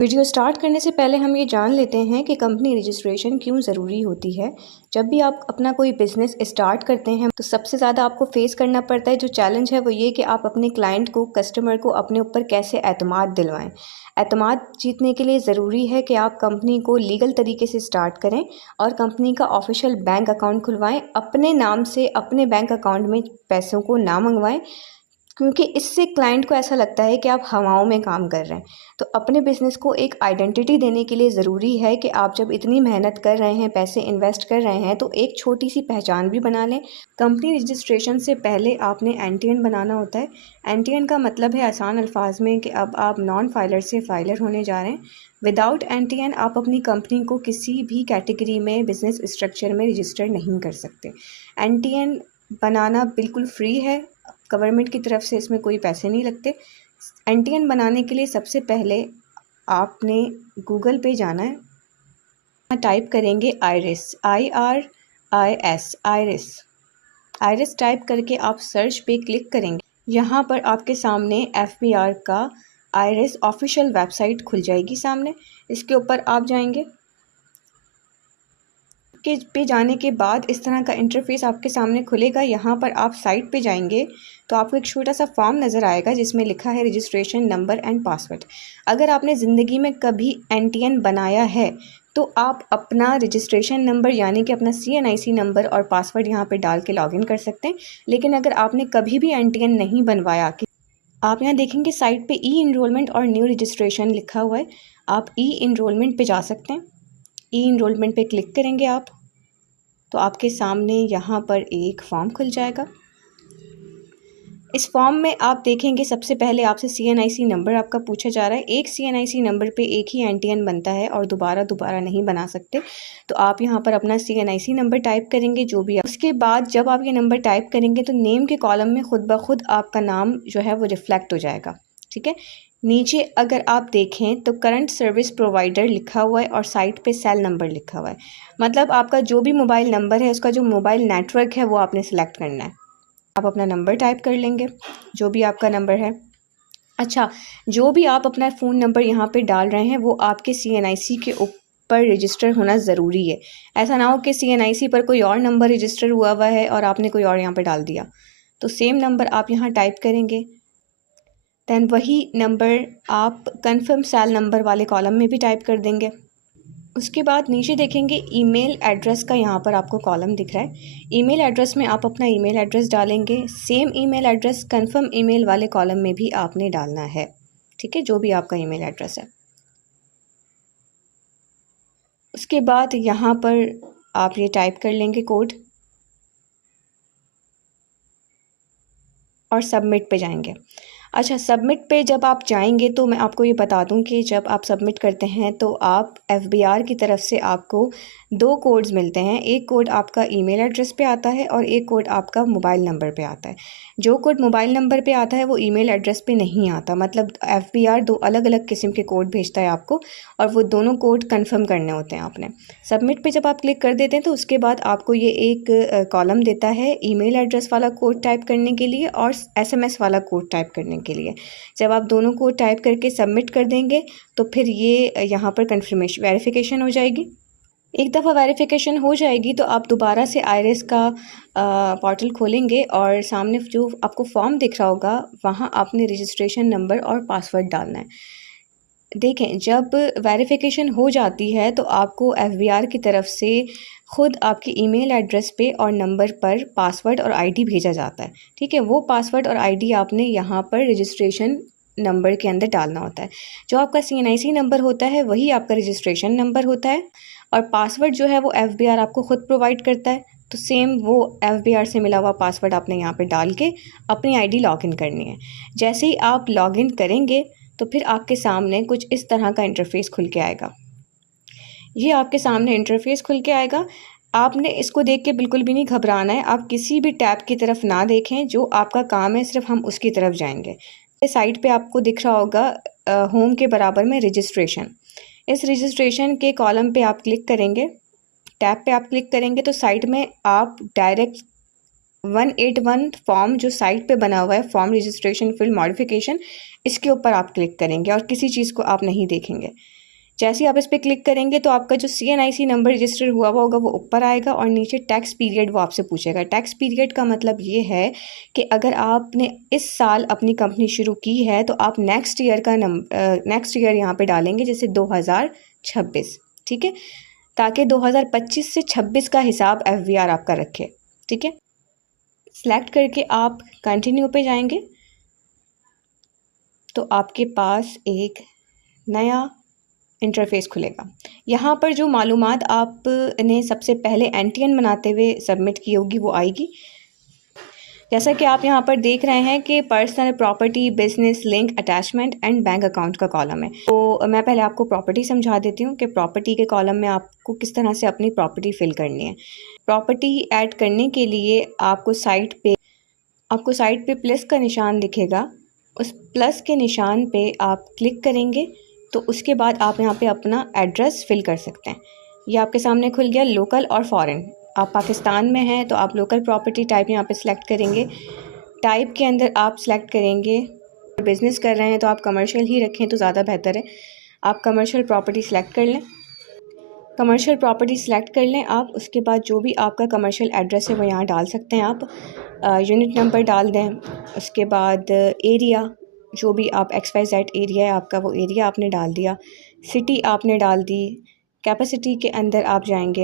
Video start करने से पहले हम ये जान लेते हैं कि कंपनी रजिस्ट्रेशन क्यों ज़रूरी होती है। जब भी आप अपना कोई बिज़नेस स्टार्ट करते हैं तो सबसे ज़्यादा आपको फेस करना पड़ता है जो चैलेंज है वो ये कि आप अपने क्लाइंट को, कस्टमर को अपने ऊपर कैसे एतमाद दिलवाएं। एतमाद जीतने के लिए ज़रूरी है कि आप कंपनी को लीगल तरीके से स्टार्ट करें और कंपनी का ऑफिशियल बैंक अकाउंट खुलवाएं। अपने नाम से अपने बैंक अकाउंट में पैसों को ना मंगवाएं, क्योंकि इससे क्लाइंट को ऐसा लगता है कि आप हवाओं में काम कर रहे हैं। तो अपने बिज़नेस को एक आइडेंटिटी देने के लिए ज़रूरी है कि आप जब इतनी मेहनत कर रहे हैं, पैसे इन्वेस्ट कर रहे हैं, तो एक छोटी सी पहचान भी बना लें। कंपनी रजिस्ट्रेशन से पहले आपने एनटीएन बनाना होता है। एनटीएन का मतलब है आसान अल्फाज में कि अब आप नॉन फाइलर से फाइलर होने जा रहे हैं। विदाउट एनटीएन आप अपनी कंपनी को किसी भी कैटेगरी में बिज़नेस स्ट्रक्चर में रजिस्टर नहीं कर सकते। एनटीएन बनाना बिल्कुल फ्री है, गवर्नमेंट की तरफ से इसमें कोई पैसे नहीं लगते। एनटीएन बनाने के लिए सबसे पहले आपने गूगल पे जाना है। टाइप करेंगे आइरिस, IRIS, आइरिस टाइप करके आप सर्च पे क्लिक करेंगे। यहाँ पर आपके सामने FBR का आइरिस ऑफिशियल वेबसाइट खुल जाएगी सामने। इसके ऊपर आप जाएंगे के पे जाने के बाद इस तरह का इंटरफेस आपके सामने खुलेगा। यहाँ पर आप साइट पे जाएंगे तो आपको एक छोटा सा फॉर्म नज़र आएगा जिसमें लिखा है रजिस्ट्रेशन नंबर एंड पासवर्ड। अगर आपने ज़िंदगी में कभी एनटीएन बनाया है तो आप अपना रजिस्ट्रेशन नंबर यानी कि अपना CNIC नंबर और पासवर्ड यहाँ पे डाल के लॉगिन कर सकते हैं। लेकिन अगर आपने कभी भी एनटीएन नहीं बनवाया, कि आप यहाँ देखेंगे साइट पे ई इनरोलमेंट और न्यू रजिस्ट्रेशन लिखा हुआ है, आप ई इनरोलमेंट पे जा सकते हैं। ई इनरोलमेंट पे क्लिक करेंगे आप तो आपके सामने यहाँ पर एक फॉर्म खुल जाएगा। इस फॉर्म में आप देखेंगे सबसे पहले आपसे CNIC नंबर आपका पूछा जा रहा है। एक CNIC नंबर पे एक ही एनटीएन बनता है और दोबारा नहीं बना सकते। तो आप यहाँ पर अपना CNIC नंबर टाइप करेंगे जो भी। उसके बाद जब आप ये नंबर टाइप करेंगे तो नेम के कॉलम में खुद ब खुद आपका नाम जो है वो रिफ्लेक्ट हो जाएगा। ठीक है, नीचे अगर आप देखें तो करंट सर्विस प्रोवाइडर लिखा हुआ है और साइट पे सेल नंबर लिखा हुआ है। मतलब आपका जो भी मोबाइल नंबर है उसका जो मोबाइल नेटवर्क है वो आपने सेलेक्ट करना है। आप अपना नंबर टाइप कर लेंगे, जो भी आपका नंबर है। अच्छा, जो भी आप अपना फ़ोन नंबर यहाँ पे डाल रहे हैं वो आपके CNIC के ऊपर रजिस्टर होना ज़रूरी है। ऐसा ना हो कि CNIC पर कोई और नंबर रजिस्टर हुआ है और आपने कोई और यहाँ पे डाल दिया। तो सेम नंबर आप यहाँ टाइप करेंगे, दैन वही नंबर आप कन्फर्म सेल नंबर वाले कॉलम में भी टाइप कर देंगे। उसके बाद नीचे देखेंगे ईमेल एड्रेस का यहाँ पर आपको कॉलम दिख रहा है। ईमेल एड्रेस में आप अपना ईमेल एड्रेस डालेंगे। Same email address confirm email वाले कॉलम में भी आपने डालना है। ठीक है, जो भी आपका ईमेल एड्रेस है। उसके बाद यहाँ पर आप ये टाइप कर लेंगे कोड और सबमिट पे जाएंगे। अच्छा, सबमिट पे जब आप जाएंगे तो मैं आपको ये बता दूं कि जब आप सबमिट करते हैं तो आप FBR की तरफ से आपको 2 कोड्स मिलते हैं। एक कोड आपका ईमेल एड्रेस पे आता है और एक कोड आपका मोबाइल नंबर पे आता है। जो कोड मोबाइल नंबर पे आता है वो ईमेल एड्रेस पे नहीं आता। मतलब FBR 2 अलग अलग किस्म के कोड भेजता है आपको और वो दोनों कोड कंफर्म करने होते हैं आपने। सबमिट पे जब आप क्लिक कर देते हैं तो उसके बाद आपको ये एक कॉलम देता है ईमेल एड्रेस वाला कोड टाइप करने के लिए और SMS वाला कोड टाइप करने के लिए। जब आप दोनों को टाइप करके सबमिट कर देंगे तो फिर ये यहाँ पर कंफर्मेशन वेरिफिकेशन हो जाएगी। एक दफ़ा वेरिफिकेशन हो जाएगी तो आप दोबारा से आइरिस का पोर्टल खोलेंगे और सामने जो आपको फॉर्म दिख रहा होगा वहाँ आपने रजिस्ट्रेशन नंबर और पासवर्ड डालना है। देखें, जब वेरिफिकेशन हो जाती है तो आपको FBR की तरफ से ख़ुद आपके ईमेल एड्रेस पे और नंबर पर पासवर्ड और ID भेजा जाता है। ठीक है, वो पासवर्ड और ID आपने यहाँ पर रजिस्ट्रेशन नंबर के अंदर डालना होता है। जो आपका CNIC नंबर होता है वही आपका रजिस्ट्रेशन नंबर होता है और पासवर्ड जो है वो FBR आपको ख़ुद प्रोवाइड करता है। तो सेम वो FBR से मिला हुआ पासवर्ड आपने यहाँ पे डाल के अपनी ID लॉगिन करनी है। जैसे ही आप लॉगिन करेंगे तो फिर आपके सामने कुछ इस तरह का इंटरफेस खुल के आएगा। ये आपके सामने इंटरफेस खुल के आएगा। आपने इसको देख के बिल्कुल भी नहीं घबराना है। आप किसी भी टैब की तरफ ना देखें, जो आपका काम है सिर्फ हम उसकी तरफ जाएंगे। साइट पे आपको दिख रहा होगा होम के बराबर में रजिस्ट्रेशन। इस रजिस्ट्रेशन के कॉलम पे आप क्लिक करेंगे, टैब पे आप क्लिक करेंगे तो साइट में आप डायरेक्ट 181 फॉर्म जो साइट पे बना हुआ है, फॉर्म रजिस्ट्रेशन फिल मॉडिफिकेशन, इसके ऊपर आप क्लिक करेंगे और किसी चीज़ को आप नहीं देखेंगे। जैसे ही आप इस पर क्लिक करेंगे तो आपका जो CNIC नंबर रजिस्टर हुआ होगा वो ऊपर आएगा और नीचे टैक्स पीरियड वो आपसे पूछेगा। टैक्स पीरियड का मतलब ये है कि अगर आपने इस साल अपनी कंपनी शुरू की है तो आप नेक्स्ट ईयर यहाँ पे डालेंगे, जैसे 2026, ठीक है, ताकि 2025 से 26 का हिसाब FBR आपका रखे, ठीक है। सेलेक्ट करके आप कंटिन्यू पे जाएंगे तो आपके पास एक नया इंटरफेस खुलेगा। यहाँ पर जो मालूमात आपने सबसे पहले NTN बनाते हुए सबमिट की होगी वो आएगी। जैसा कि आप यहाँ पर देख रहे हैं कि personal property, business, link, attachment and bank account का कॉलम है। तो मैं पहले आपको प्रॉपर्टी समझा देती हूँ कि प्रॉपर्टी के कॉलम में आपको किस तरह से अपनी प्रॉपर्टी फिल करनी है। प्रॉपर्टी ऐड करने के लिए आपको साइट पे प्लस का निशान दिखेगा। उस प्लस के निशान पे आप क्लिक करेंगे तो उसके बाद आप यहाँ पे अपना एड्रेस फिल कर सकते हैं। ये आपके सामने खुल गया लोकल और फॉरेन। आप पाकिस्तान में हैं तो आप लोकल प्रॉपर्टी टाइप यहाँ पे सिलेक्ट करेंगे। टाइप के अंदर आप सिलेक्ट करेंगे, बिज़नेस कर रहे हैं तो आप कमर्शियल ही रखें तो ज़्यादा बेहतर है। आप कमर्शियल प्रॉपर्टी सिलेक्ट कर लें। कमर्शियल प्रॉपर्टी सिलेक्ट कर लें आप। उसके बाद जो भी आपका कमर्शियल एड्रेस है वो यहाँ डाल सकते हैं आप। यूनिट नंबर डाल दें। उसके बाद एरिया, जो भी आप XYZ एरिया है आपका वो एरिया आपने डाल दिया। सिटी आपने डाल दी। कैपेसिटी के अंदर आप जाएंगे।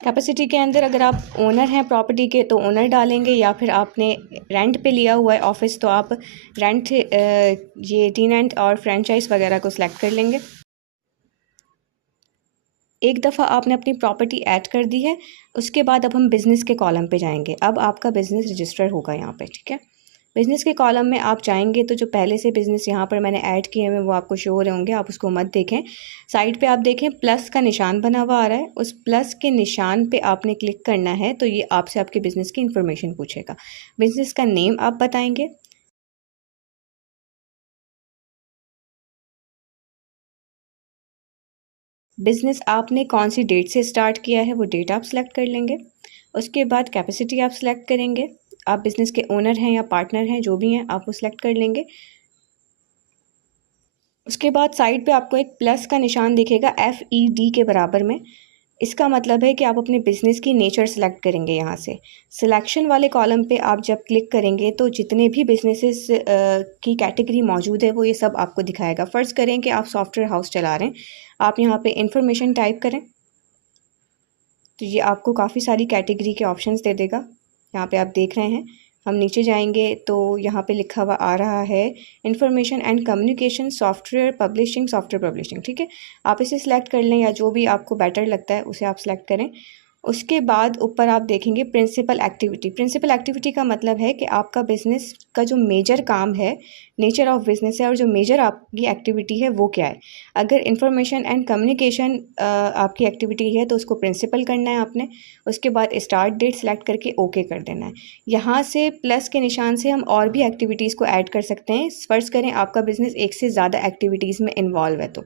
कैपेसिटी के अंदर अगर आप ओनर हैं प्रॉपर्टी के तो ओनर डालेंगे, या फिर आपने रेंट पे लिया हुआ है ऑफिस तो आप रेंट, ये टेनेंट और फ्रेंचाइज वगैरह को सिलेक्ट कर लेंगे। एक दफ़ा आपने अपनी प्रॉपर्टी ऐड कर दी है, उसके बाद अब हम बिज़नेस के कॉलम पे जाएंगे। अब आपका बिज़नेस रजिस्टर होगा यहाँ पे, ठीक है। बिज़नेस के कॉलम में आप जाएंगे तो जो पहले से बिज़नेस यहाँ पर मैंने ऐड किए हैं वो आपको शो हो रहे होंगे, आप उसको मत देखें। साइड पे आप देखें प्लस का निशान बना हुआ आ रहा है, उस प्लस के निशान पे आपने क्लिक करना है तो ये आपसे आपके बिज़नेस की इन्फॉर्मेशन पूछेगा। बिज़नेस का नेम आप बताएंगे। बिज़नेस आपने कौन सी डेट से स्टार्ट किया है वो डेट आप सेलेक्ट कर लेंगे। उसके बाद कैपेसिटी आप सेलेक्ट करेंगे। आप बिज़नेस के ओनर हैं या पार्टनर हैं, जो भी हैं आप वो सिलेक्ट कर लेंगे। उसके बाद साइड पे आपको एक प्लस का निशान दिखेगा FED के बराबर में। इसका मतलब है कि आप अपने बिज़नेस की नेचर सेलेक्ट करेंगे। यहाँ से सिलेक्शन वाले कॉलम पे आप जब क्लिक करेंगे तो जितने भी बिजनेसेस की कैटेगरी मौजूद है वो ये सब आपको दिखाएगा। फ़र्ज़ करें कि आप सॉफ्टवेयर हाउस चला रहे हैं, आप यहाँ पे इंफॉर्मेशन टाइप करें तो ये आपको काफ़ी सारी कैटेगरी के ऑप्शंस दे देगा। यहाँ पे आप देख रहे हैं। हम नीचे जाएंगे तो यहाँ पे लिखा हुआ आ रहा है information and communication software publishing, ठीक है। आप इसे सिलेक्ट कर लें या जो भी आपको बेटर लगता है उसे आप सिलेक्ट करें। उसके बाद ऊपर आप देखेंगे प्रिंसिपल एक्टिविटी। प्रिंसिपल एक्टिविटी का मतलब है कि आपका बिज़नेस का जो मेजर काम है, नेचर ऑफ बिज़नेस है, और जो मेजर आपकी एक्टिविटी है वो क्या है। अगर इंफॉर्मेशन एंड कम्युनिकेशन आपकी एक्टिविटी है तो उसको प्रिंसिपल करना है आपने। उसके बाद स्टार्ट डेट सेलेक्ट करके ओके कर देना है। यहाँ से प्लस के निशान से हम और भी एक्टिविटीज़ को ऐड कर सकते हैं। फ़र्ज़ करें आपका बिज़नेस एक से ज़्यादा एक्टिविटीज़ में इन्वॉल्व है तो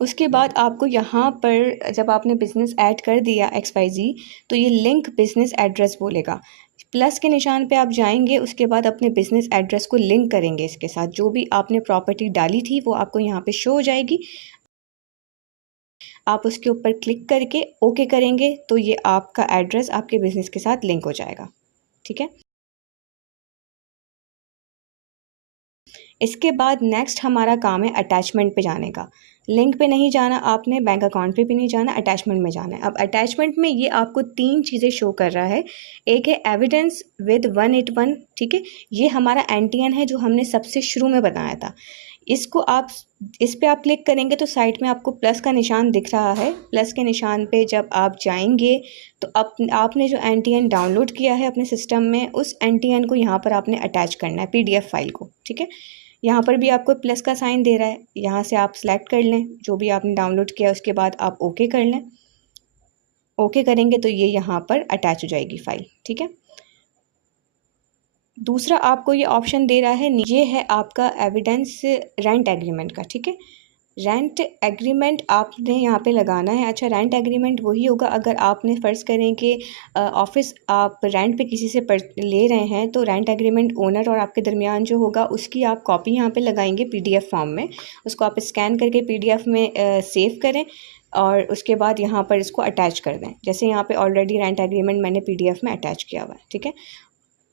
उसके बाद आपको यहाँ पर जब आपने बिज़नेस ऐड कर दिया XYZ तो ये लिंक बिज़नेस एड्रेस बोलेगा। प्लस के निशान पे आप जाएंगे, उसके बाद अपने बिज़नेस एड्रेस को लिंक करेंगे इसके साथ। जो भी आपने प्रॉपर्टी डाली थी वो आपको यहाँ पे शो हो जाएगी। आप उसके ऊपर क्लिक करके ओके करेंगे तो ये आपका एड्रेस आपके बिज़नेस के साथ लिंक हो जाएगा, ठीक है। इसके बाद नेक्स्ट हमारा काम है अटैचमेंट पे जाने का। लिंक पे नहीं जाना आपने, बैंक अकाउंट पे भी नहीं जाना, अटैचमेंट में जाना है। अब अटैचमेंट में ये आपको 3 चीज़ें शो कर रहा है। एक है एविडेंस विद 181, ठीक है। ये हमारा NTN है जो हमने सबसे शुरू में बताया था। इसको आप इस पे आप क्लिक करेंगे तो साइड में आपको प्लस का निशान दिख रहा है। प्लस के निशान पे जब आप जाएंगे तो आपने जो NTN डाउनलोड किया है अपने सिस्टम में, उस NTN को यहाँ पर आपने अटैच करना है, PDF फाइल को, ठीक है। यहाँ पर भी आपको प्लस का साइन दे रहा है, यहाँ से आप सेलेक्ट कर लें जो भी आपने डाउनलोड किया। उसके बाद आप ओके कर लें। ओके करेंगे तो ये यहाँ पर अटैच हो जाएगी फ़ाइल, ठीक है। दूसरा आपको ये ऑप्शन दे रहा है, ये है आपका एविडेंस रेंट एग्रीमेंट का, ठीक है। रेंट एग्रीमेंट आपने यहाँ पे लगाना है। अच्छा, रेंट एग्रीमेंट वही होगा अगर आपने फ़र्ज़ करें कि ऑफ़िस आप रेंट पे किसी से ले रहे हैं, तो रेंट एग्रीमेंट ओनर और आपके दरमियान जो होगा उसकी आप कॉपी यहाँ पे लगाएंगे पीडीएफ फॉर्म में। उसको आप स्कैन करके पीडीएफ में सेव करें और उसके बाद यहाँ पर इसको अटैच कर दें। जैसे यहाँ पे ऑलरेडी रेंट एग्रीमेंट मैंने पीडीएफ में अटैच किया हुआ है, ठीक है।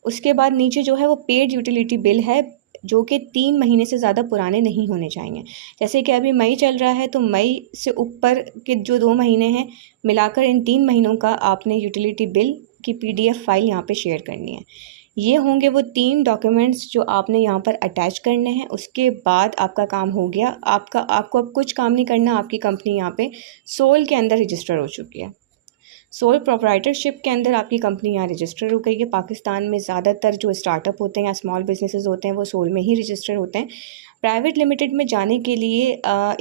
उसके बाद नीचे जो है वो पेड यूटिलिटी बिल है, जो कि 3 महीने से ज़्यादा पुराने नहीं होने चाहिए। जैसे कि अभी मई चल रहा है, तो मई से ऊपर के जो 2 महीने हैं, मिलाकर इन 3 महीनों का आपने यूटिलिटी बिल की पीडीएफ फाइल यहाँ पे शेयर करनी है। ये होंगे वो 3 डॉक्यूमेंट्स जो आपने यहाँ पर अटैच करने हैं। उसके बाद आपका काम हो गया। आपको अब कुछ काम नहीं करना। आपकी कंपनी यहाँ पे सोल के अंदर रजिस्टर हो चुकी है। सोल प्रोप्राइटरशिप के अंदर आपकी कंपनी यहाँ रजिस्टर हो गई है। पाकिस्तान में ज़्यादातर जो स्टार्टअप होते हैं या स्मॉल बिजनेसेस होते हैं वो सोल में ही रजिस्टर होते हैं। प्राइवेट लिमिटेड में जाने के लिए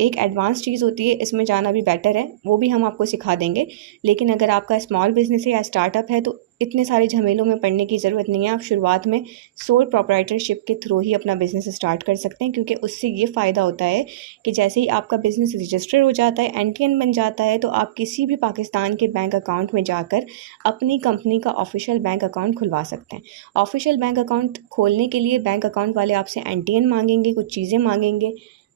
एक एडवांस चीज़ होती है, इसमें जाना भी बेटर है, वो भी हम आपको सिखा देंगे। लेकिन अगर आपका स्मॉल बिजनेस है या स्टार्टअप है तो इतने सारे झमेलों में पड़ने की ज़रूरत नहीं है। आप शुरुआत में सोल प्रोप्राइटरशिप के थ्रू ही अपना बिज़नेस स्टार्ट कर सकते हैं, क्योंकि उससे ये फ़ायदा होता है कि जैसे ही आपका बिज़नेस रजिस्टर हो जाता है, एनटीएन बन जाता है, तो आप किसी भी पाकिस्तान के बैंक अकाउंट में जाकर अपनी कंपनी का ऑफिशियल बैंक अकाउंट खुलवा सकते हैं। ऑफिशियल बैंक अकाउंट खोलने के लिए बैंक अकाउंट वाले आपसे एनटीएन मांगेंगे, कुछ चीज़ें मांगेंगे।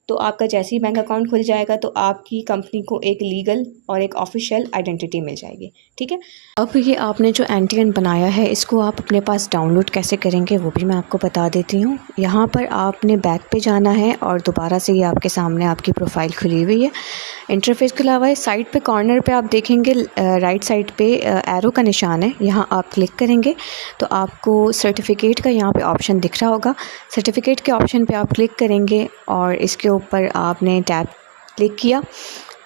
तो आपका जैसे ही बैंक अकाउंट खुल जाएगा तो आपकी कंपनी को एक लीगल और एक ऑफिशियल आइडेंटिटी मिल जाएगी, ठीक है। अब ये आपने जो एनटीएन बनाया है, इसको आप अपने पास डाउनलोड कैसे करेंगे वो भी मैं आपको बता देती हूँ। यहाँ पर आपने बैक पे जाना है और दोबारा से ये आपके सामने आपकी प्रोफाइल खुली हुई है, इंटरफेस खुला हुआ है। साइड पे कॉर्नर पे आप देखेंगे राइट साइड पे एरो का निशान है, यहाँ आप क्लिक करेंगे तो आपको सर्टिफिकेट का यहाँ पे ऑप्शन दिख रहा होगा। सर्टिफिकेट के ऑप्शन पे आप क्लिक करेंगे और इसके ऊपर आपने टैब क्लिक किया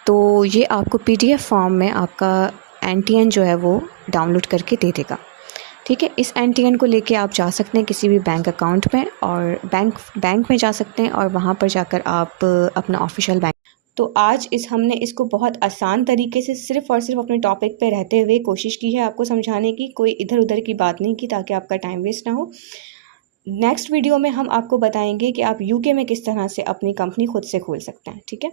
तो ये आपको पीडीएफ फॉर्म में आपका एनटीएन जो है वो डाउनलोड करके दे देगा, ठीक है। इस एनटीएन को लेके आप जा सकते हैं किसी भी बैंक अकाउंट में और बैंक में जा सकते हैं और वहाँ पर जाकर आप अपना ऑफिशियल बैंक। तो आज हमने इसको बहुत आसान तरीके से सिर्फ़ और सिर्फ अपने टॉपिक पे रहते हुए कोशिश की है आपको समझाने की, कोई इधर उधर की बात नहीं की, ताकि आपका टाइम वेस्ट ना हो। नेक्स्ट वीडियो में हम आपको बताएंगे कि आप यूके में किस तरह से अपनी कंपनी खुद से खोल सकते हैं, ठीक है।